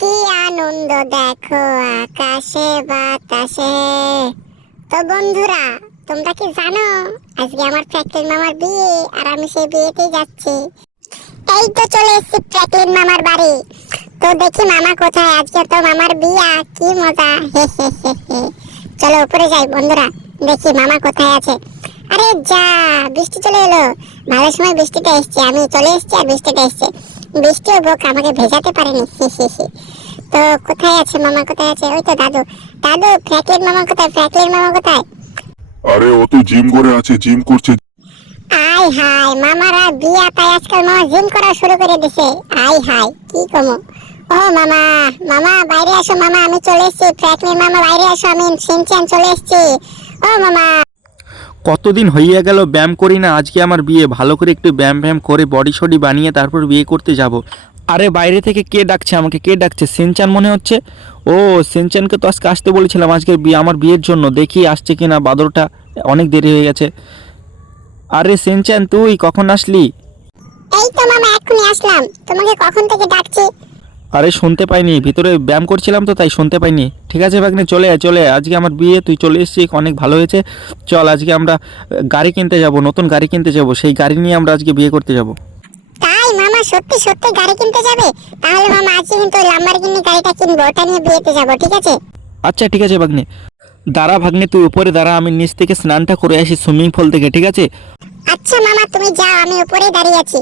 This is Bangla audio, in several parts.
কি আনন্দ দেখো আকাশে, বাতাসে। তো বন্ধুরা, তোমরা কি জানো, আজকে আমার ফ্র্যাঙ্কলিন মামার বিয়ে, আর আমি সেই বিয়েতেই যাচ্ছি। এই তো চলে এসেছি ফ্র্যাঙ্কলিন মামার বাড়ি। তো দেখি মামা কোথায়? আজকে তো মামার বিয়া, কি মজা। চলো উপরে যাই, বন্ধুরা, দেখি মামা কোথায় আছে। আরে যা, বৃষ্টি চলে এলো। ভালো সময় বৃষ্টিটা এসছে আমি। চলে এসেছি আর বৃষ্টিটা এসছে। বৃষ্টিও বোক আমাকে ভেজাতে পারেনি তো কোথায় আছে মামা কোথায় আছে? ওই তো দাদু। দাদু ফ্র্যাঙ্কলিন মামা কোথায়? ফ্র্যাঙ্কলিন মামা কোথায়? আরে ও তো জিম করে আছে জিম করছে। আই হাই মামারা বিয়া তাই আজকাল মামা জিম করা শুরু করে দিছে। আই হাই কি কমো? ও মামা মামা বাইরে আসো মামা আমি চলে এসেছি। ফ্র্যাঙ্কলিন মামা বাইরে আসো আমি সিনচান চলে এসেছি। ও মামা। কতদিন হইয়া গেল ব্যায়াম করি না, আজকে আমার বিয়ে। ভালো করে একটু ব্যায়াম ব্যায়াম করে বডি শডি বানিয়ে তারপর বিয়ে করতে যাব। আরে বাইরে থেকে কে ডাকছে আমাকে? কে ডাকছে? সেনচান মনে হচ্ছে? ও, সেনচানকে তো আজকে আসতে বলেছিলাম আজকে বিয়ে, আমার বিয়ের জন্য। দেখি আসছে কি না বাদরটা অনেক দেরি হয়ে গেছে। আরে সেনচান, তুই কখন আসলি? এই তো মামা, এক্ষুনি আসলাম। তোমাকে কখন থেকে ডাকছি? আরে শুনতে পাইনি ভিতরে ব্যায়াম করছিলাম তো তাই শুনতে পাইনি। ঠিক আছে ভাগ্নে চলে আয় চলে আয়। আজকে আমার বিয়ে তুই চলে এসেছিস অনেক ভালো হয়েছে। চল আজকে আমরা গাড়ি কিনতে যাব নতুন গাড়ি কিনতে যাব। সেই গাড়ি নিয়ে আমরা আজকে বিয়ে করতে যাব। তাই মামা সত্যি সত্যি গাড়ি কিনতে যাবে? তাহলে মামা আজকে কিন্তু লাম্বারগিনি গাড়িটা কিনবো ওটা নিয়ে বিয়েতে যাব ঠিক আছে? আচ্ছা ঠিক আছে ভাগ্নে। দাঁড়া ভাগ্নে তুই উপরে দাঁড়া আমি নিচ থেকে স্নানটা করে আসি সুইমিং পুল থেকে ঠিক আছে? আচ্ছা মামা তুমি যাও আমি উপরেই দাঁড়িয়ে আছি।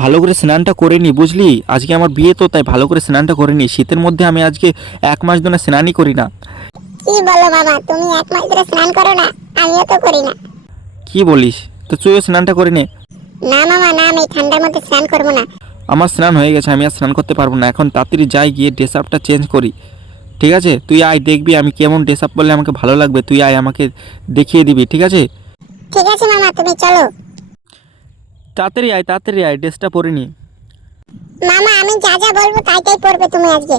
ভালো করে স্নানটা করে নি বুঝলি? আজকে আমার বিয়ে তো তাই ভালো করে স্নানটা করে নি। শীতের মধ্যে আমি আজকে এক মাস ধরে স্নানই করি না। কি বলো মামা তুমি এক মাস ধরে স্নান করো না আমিও তো করি না। কি বলিস? তো তুইও স্নানটা করে নে। না মামা না আমি ঠান্ডার মধ্যে স্নান করব না। আমার স্নান হয়ে গেছে আমি আর স্নান করতে পারব না। এখন তাড়াতাড়ি যাই গিয়ে ড্রেস আপটা চেঞ্জ করি। ঠিক আছে? তুই আয় দেখবি আমি কেমন ড্রেস আপ করলে আমাকে ভালো লাগবে। তুই আয় আমাকে দেখিয়ে দিবি ঠিক আছে? ঠিক আছে মামা তুমি চলো। তাড়াতাড়ি আয় তাড়াতাড়ি আয়, ড্রেসটা পরে নি। মামা আমি যা যা বলব তাই তাই পরবে তুমি আজকে।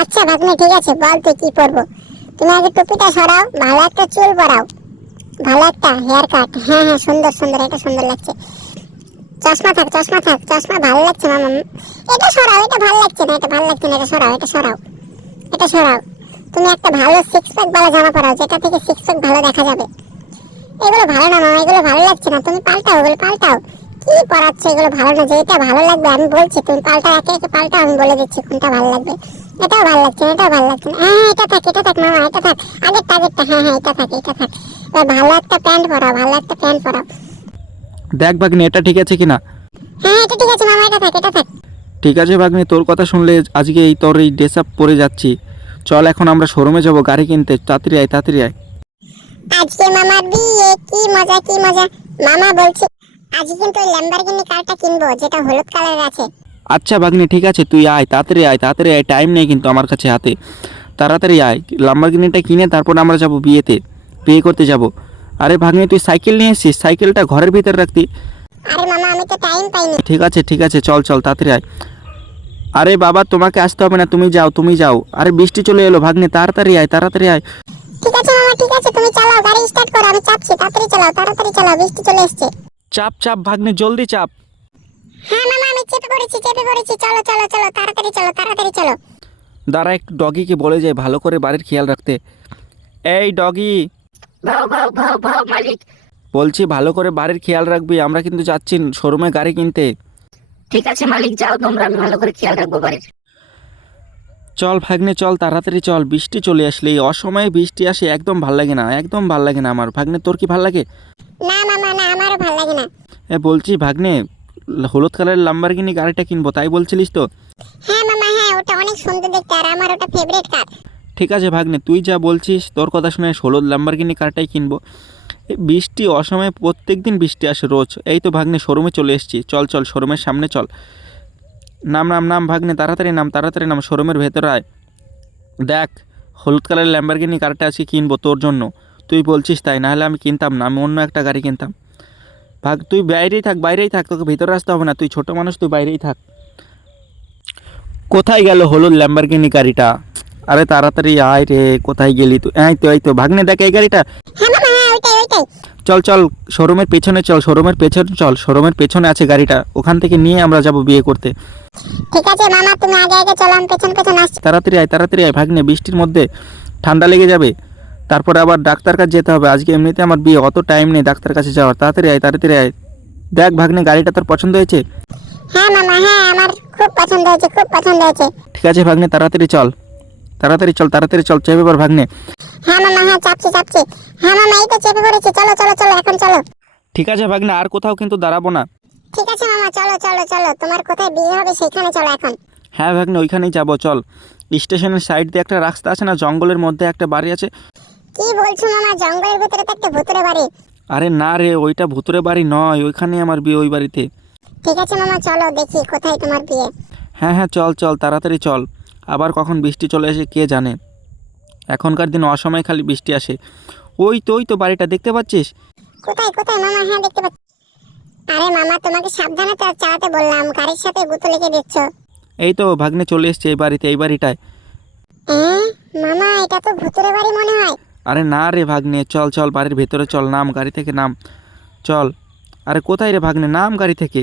আচ্ছা ভাগ্নে, ঠিক আছে, বল তুই কি পরবো। তুমি আগে টুপিটা সরাও, ভালো একটা চুল পরাও। ভালো একটা হেয়ার কাট হ্যাঁ হ্যাঁ সুন্দর সুন্দর, এটা সুন্দর লাগছে। চশমা থাক চশমা থাক, চশমা ভালো লাগছে মামা। এটা সরাও, এটা ভালো লাগছে না, এটা ভালো লাগছে না, এটা সরাও এটা সরাও। এটা সরাও। তুমি একটা ভালো সিক্স প্যাক वाला জামা পরাও, যেটা থেকে সিক্স প্যাক ভালো দেখা যাবে। এগুলো ভালো না মামা, এগুলো ভালো লাগছে না। তুমি পাল্টাও, এগুলো পাল্টাও। কি পড়াচ্ছ এগুলো ভালো না? যেটা ভালো লাগবে আমি বলছি তুমি পাল্টা একে একে পাল্টা আমি বলে দিচ্ছি কোনটা ভালো লাগবে। এটাও ভালো লাগছে না এটাও ভালো লাগছে না। হ্যাঁ এটা থাক এটা থাক মামা এটা থাক। আগেরটা আগেরটা হ্যাঁ হ্যাঁ এটা থাক এটা থাক। এবার ভালো একটা প্যান্ট পরাও ভালো একটা প্যান্ট পরাও। দেখ ভাগ্নি এটা ঠিক আছে কিনা? হ্যাঁ এটা ঠিক আছে মামা এটা থাক এটা থাক। ঠিক আছে ভাগ্নি তোর কথা শুনলে আজকে এই তোর এই ড্রেস আপ পরে যাচ্ছি। চল এখন আমরা শোরুমে যাব গাড়ি কিনতে। তাড়াতাড়ি আয় তাড়াতাড়ি আয়। আজকে মামার বিয়ে কি মজা কি মজা। মামা বলছে আজকে কিন্তু ওই ল্যাম্বরগিনি কারটা কিনবো যেটা হলুদ কালার আছে। আচ্ছা ভাগ্নি ঠিক আছে তুই আয় তাড়াতাড়ি আয় তাড়াতাড়ি আয় টাইম নেই কিন্তু আমার কাছে হাতে। তাড়াতাড়ি আয় লাম্বারগিনিটা কিনে তারপর আমরা যাব বিয়েতে বিয়ে করতে যাব। আরে ভাগ্নি তুই সাইকেল নিয়ে এসছিস সাইকেলটা ঘরের ভিতরে রাখতি। আরে মামা আমি তো টাইম পাইনি। ঠিক আছে ঠিক আছে চল চল তাড়াতাড়ি আয়। আরে বাবা তোমাকে আসতে হবে না তুমি যাও তুমি যাও। আরে বৃষ্টি চলে এলো ভাগ্নে তাড়াতাড়ি আয় তাড়াতাড়ি আয়। ঠিক আছে মামা ঠিক আছে তুমি চালাও গাড়ি স্টার্ট করো আমি চাপছি তাড়াতাড়ি চালাও তাড়াতাড়ি চালাও বৃষ্টি চলে এসছে। চাপ চাপ ভাগ্নে জলদি চাপ। হ্যাঁ মামা আমি চেপে পড়েছি চেপে পড়েছি। চলো চলো চলো তাড়াতাড়ি চলো তাড়াতাড়ি চলো। দাঁড়া একটু ডগিকে বলে যায় ভালো করে বাড়ির খেয়াল রাখতে। এই ডগি। মালিক। বলছি ভালো করে বাড়ির খেয়াল রাখবি আমরা কিন্তু যাচ্ছি শোরুমে গাড়ি কিনতে। ঠিক আছে মালিক যাও তোমরা আমি ভালো করে খেয়াল রাখব বাড়ির। চল ভাগ্নে চল তাড়াতাড়ি চল বৃষ্টি চলে আসলে এই অসময়ে বৃষ্টি আসে একদম ভালো লাগে না একদম ভালো লাগে না আমার। ভাগ্নে তোর কি ভালো লাগে? না মামা না আমারও ভালো লাগে না। এ বলছি ভাগ্নে হলুদ কালারের লাম্বারগিনি গাড়িটা কিনবো তাই বলছিলিস তো? হ্যাঁ মামা হ্যাঁ ওটা অনেক সুন্দর দেখতে আর আমার ওটা ফেভারিট কার ঠিক আছে ভাগ্নে তুই যা বলছিস তোর কথা শুনে হলুদ লাম্বারগিনি কারটাই কিনবো। বৃষ্টি অসময়ে প্রত্যেক দিন বৃষ্টি আসে রোজ। এই তো ভাগ্নে শোরুমে চলে এসেছি। চল চল শোরুমের সামনে চল। নাম নাম নাম ভাগ্নে তাড়াতাড়ি নাম তাড়াতাড়ি নাম শোরুমের ভেতরে আয়। দেখ হলুদ কালারের ল্যাম্বারগিনি কারটা আজকে কিনবো তোর জন্য। তুই বলছিস তাই নাহলে আমি কিনতাম না আমি অন্য একটা গাড়ি কিনতাম। ভাগ তুই বাইরেই থাক বাইরেই থাক তোকে ভিতরে আসতে হবে না তুই ছোট মানুষ তুই বাইরেই থাক। কোথায় গেল হলুদ ল্যাম্বারগিনি গাড়িটা? আরে তাড়াতাড়ি আয় রে কোথায় গেলি তুই? এই তো এই তো ভাগ্নে দেখ এই গাড়িটা। হ্যাঁ হ্যাঁ ওইটাই। চল চল শোরুমের পেছনে চল শোরুমের পেছনে চল শোরুমের পেছনে আছে গাড়িটা ওখান থেকে নিয়ে আমরা যাব বিয়ে করতে। ঠিক আছে মামা তুমি আগে আগে চলো আমি পেছন পেছন আসছি। তাড়াতাড়ি আয় তাড়াতাড়ি আয় ভাগ্নে বৃষ্টির মধ্যে ঠান্ডা লেগে যাবে। তারপরে আবার ডাক্তার কাছে যেতে হবে। আজকে এমনিতে আমার বিয়ে অত টাইম নেই ডাক্তার কাছে যাওয়ার। তাড়াতাড়ি আয় তাড়াতাড়ি আয়। দেখ ভাগ্নে গাড়িটা তোর পছন্দ হয়েছে? হ্যাঁ মামা হ্যাঁ আমার খুব পছন্দ হয়েছে খুব পছন্দ হয়েছে। ঠিক আছে ভাগ্নে তাড়াতাড়ি চল। তাড়াতাড়ি চল তাড়াতাড়ি চল চেপে এবার ভাগ্নে। হ্যাঁ মামা হ্যাঁ চাপছি চাপছি। হ্যাঁ মামা এই তো চেপে পড়েছি। চলো চলো চলো এখন চলো। ঠিক আছে ভাগ্নে আর কোথাও কিন্তু দাঁড়াবো না। ঠিক আছে মামা চলো চলো চলো। তোমার কোথায় বিয়ে হবে সেখানে চলো এখন। হ্যাঁ ভাগ্নে ওইখানেই যাব চল। স্টেশনের সাইড দিয়ে একটা রাস্তা আছে না জঙ্গলের মধ্যে একটা বাড়ি আছে। কি বলছো মামা? জঙ্গলের ভিতরে তো একটা ভুতুরে বাড়ি। আরে না রে ওইটা ভুতুরে বাড়ি নয় ওইখানেই আমার বিয়ে ওই বাড়িতে। ঠিক আছে মামা চলো দেখি কোথায় তোমার বিয়ে। হ্যাঁ হ্যাঁ চল চল তাড়াতাড়ি চল। আবার কখন বৃষ্টি চলে আসে কে জানে? এখনকার দিন অসময়ে খালি বৃষ্টি আসে। ওই তো ওই তো বাড়িটা দেখতে পাচ্ছিস? কোথায় কোথায় মামা? হ্যাঁ দেখতে পাচ্ছি। আরে মামা তোমাকে সাবধানে তো চালাতে বললাম গাড়ির সাথে গুতো লেগে দিচ্ছ। এই তো ভাগ্নে চলে এসছে এই বাড়িতে এই বাড়িটায়। এ মামা এটা তো ভুতুরে বাড়ি মনে হয়। আরে না রে ভাগ্নে চল চল বাড়ির ভেতরে চল নাম গাড়ি থেকে নাম। চল। আরে কোথায় রে ভাগ্নে নাম গাড়ি থেকে?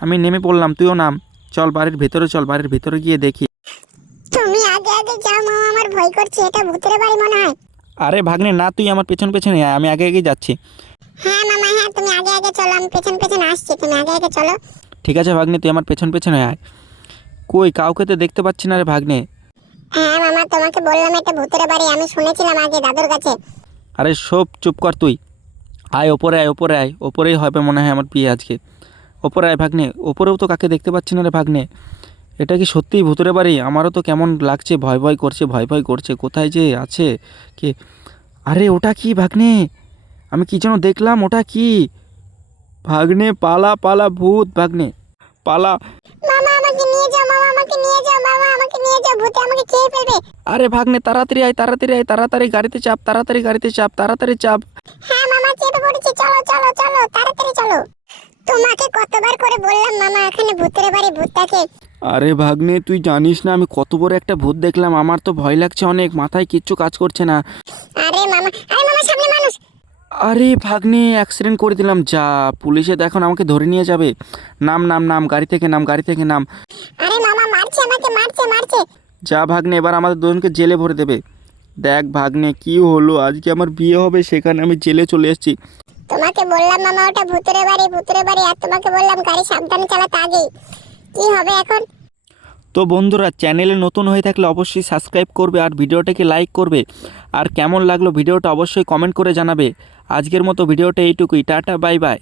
আমি নেমে পড়লাম তুইও নাম। চল বাড়ির ভেতরে চল বাড়ির ভেতরে গিয়ে দেখি। তুমি আগে আগে যাও মামা আমার ভয় করছে এটা ভুতুরে বাড়ি মনে হয়। আরে ভাগ্নে না তুই আমার পেছন পেছনে আয় আমি আগে আগে যাচ্ছি। হ্যাঁ মামা হ্যাঁ তুমি আগে আগে চলো আমি পেছন পেছন আসছি তুমি আগে আগে চলো। ঠিক আছে ভাগ্নে তুই আমার পেছন পেছনে আয়। কই কাউকে তো দেখতে পাচ্ছি না রে ভাগ্নে। হ্যাঁ মামা, তোমাকে বললাম এটা ভুতুরে বাড়ি, আমি শুনেছিলাম আগে দাদুর কাছে। আরে, সব চুপ কর তুই। আয়, ওপরে আয় ওপরে আয়। ওপরেই হবে মনে হয় আমার বিয়ে আজকে। ওপরে আয়, ভাগ্নে। ওপরেও তো কাকে দেখতে পাচ্ছি না রে, ভাগ্নে। এটা কি সত্যিই ভূতুরে বাড়ি? আমারও তো কেমন লাগছে, ভয় ভয় করছে, ভয় ভয় করছে। কোথায় যে আছে, কে? আরে, ওটা কি, ভাগ্নে? আমি কি যেন দেখলাম, ওটা কি? ভাগ্নে, পালা পালা, ভূত, ভাগ্নে। পালা আমাকে নিয়ে যাও মামা আমাকে নিয়ে যাও ভূতে আমাকে খেয়ে ফেলবে। আরে ভাগ্নে তাড়াতাড়ি আয় তাড়াতাড়ি আয় তাড়াতাড়ি গাড়িতে চাপ তাড়াতাড়ি গাড়িতে চাপ তাড়াতাড়ি চাপ। হ্যাঁ মামা চেপে পড়েছি চলো চলো চলো তাড়াতাড়ি চলো। তোমাকে কতবার করে বললাম মামা এখানে ভূতের বাড়ি ভূতটাকে। আরে ভাগ্নে তুই জানিস না আমি কত বড় একটা ভূত দেখলাম আমার তো ভয় লাগছে অনেক মাথায় কিচ্ছু কাজ করছে না। আরে মামা আরে মামা সামনে মানুষ। আরে ভাগ্নে অ্যাক্সিডেন্ট করে দিলাম যা পুলিশে এখন আমাকে ধরে নিয়ে যাবে। নাম নাম নাম গাড়ি থেকে নাম গাড়ি থেকে নাম। আরে মারছে আমাকে মারছে মারছে। যা ভাগ্নে এবার আমাদের দুজনকে জেলে ভরে দেবে। দেখ ভাগ্নে কি হলো? আজকে আমার বিয়ে হবে সেখানে আমি জেলে চলে এসেছি। তোমাকে বললাম মামা ওটা ভূতের বাড়ি ভূতের বাড়ি। আর তোমাকে বললাম গাড়ি সাবধানে চালাতে আগে কি হবে এখন? তো বন্ধুরা চ্যানেলে নতুন হয়ে থাকলে অবশ্যই সাবস্ক্রাইব করবে আর ভিডিওটাকে লাইক করবে। আর কেমন লাগল ভিডিওটা অবশ্যই কমেন্ট করে জানাবে। আজকের মতো ভিডিওটা এইটুকুই। Tata bye bye.